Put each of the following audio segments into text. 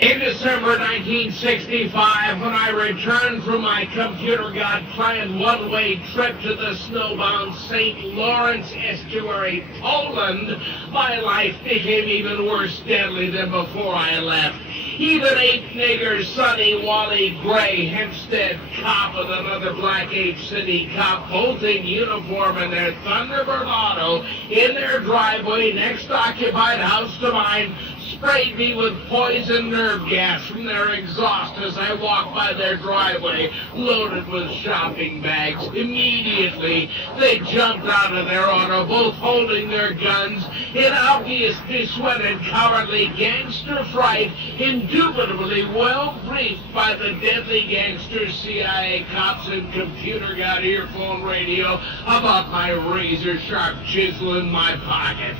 In December 1965, when I returned from my computer god-planned one-way trip to the snowbound St. Lawrence Estuary, Poland, my life became even worse deadly than before I left. Even 8 niggers, Sonny, Wally, Gray, Hempstead, Cop, and another Black H City cop, both in uniform in their Thunderbird auto, in their driveway next occupied house to mine, sprayed me with poison nerve gas from their exhaust as I walked by their driveway, loaded with shopping bags. Immediately, they jumped out of their auto, both holding their guns, in obvious sweated, cowardly gangster fright, indubitably well briefed by the deadly gangster CIA cops and computer god earphone radio about my razor-sharp chisel in my pocket.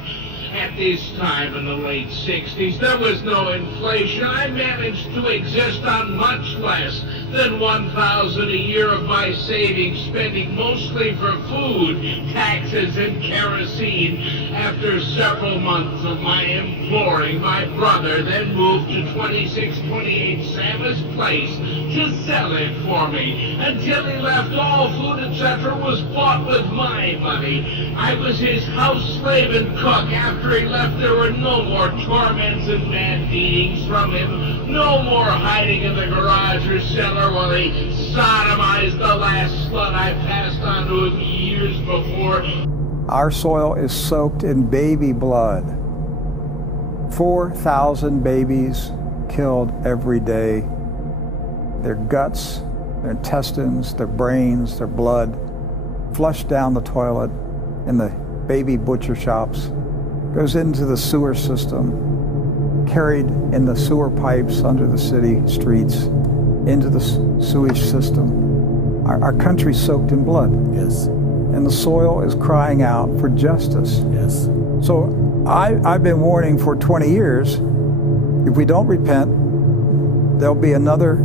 At this time in the late 60s, there was no inflation. I managed to exist on much less than $1,000 a year of my savings, spending mostly for food, taxes, and kerosene. After several months of my imploring, my brother then moved to 2628 Samus Place to sell it for me. Until he left, all food, etc. was bought with my money. I was his house slave and cook. After he left, there were no more torments and bad beatings from him, no more hiding in the garage or cellar while he sodomized the last slut I passed on to him years before. Our soil is soaked in baby blood. 4,000 babies killed every day. Their guts, their intestines, their brains, their blood, flushed down the toilet in the baby butcher shops, goes into the sewer system, carried in the sewer pipes under the city streets, into the sewage system. Our country's soaked in blood. Yes. And the soil is crying out for justice. Yes. So I've been warning for 20 years, if we don't repent, there'll be another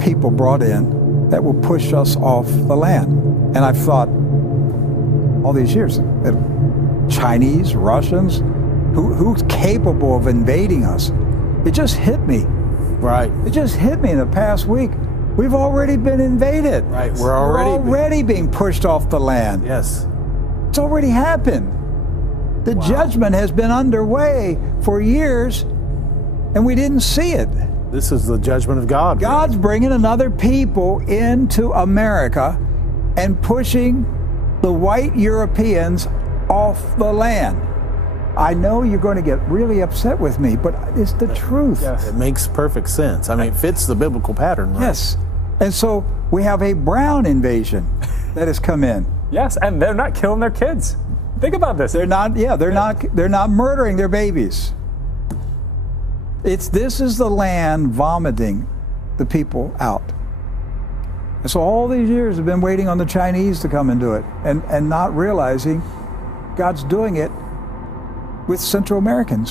people brought in that will push us off the land. And I've thought all these years, Chinese, Russians, who's capable of invading us? It just hit me. Right. It just hit me in the past week. We've already been invaded. Right. We're already being pushed off the land. Yes. It's already happened. The judgment has been underway for years, and we didn't see it. This is the judgment of God. God's bringing another people into America and pushing the white Europeans off the land. I know you're going to get really upset with me, but it's the truth. Yes. It makes perfect sense. I mean, it fits the biblical pattern, right? Yes. And so we have a brown invasion that has come in. Yes, and they're not killing their kids. Think about this. They're not murdering their babies. This is the land vomiting the people out. And so all these years have been waiting on the Chinese to come and do it, and not realizing God's doing it with Central Americans.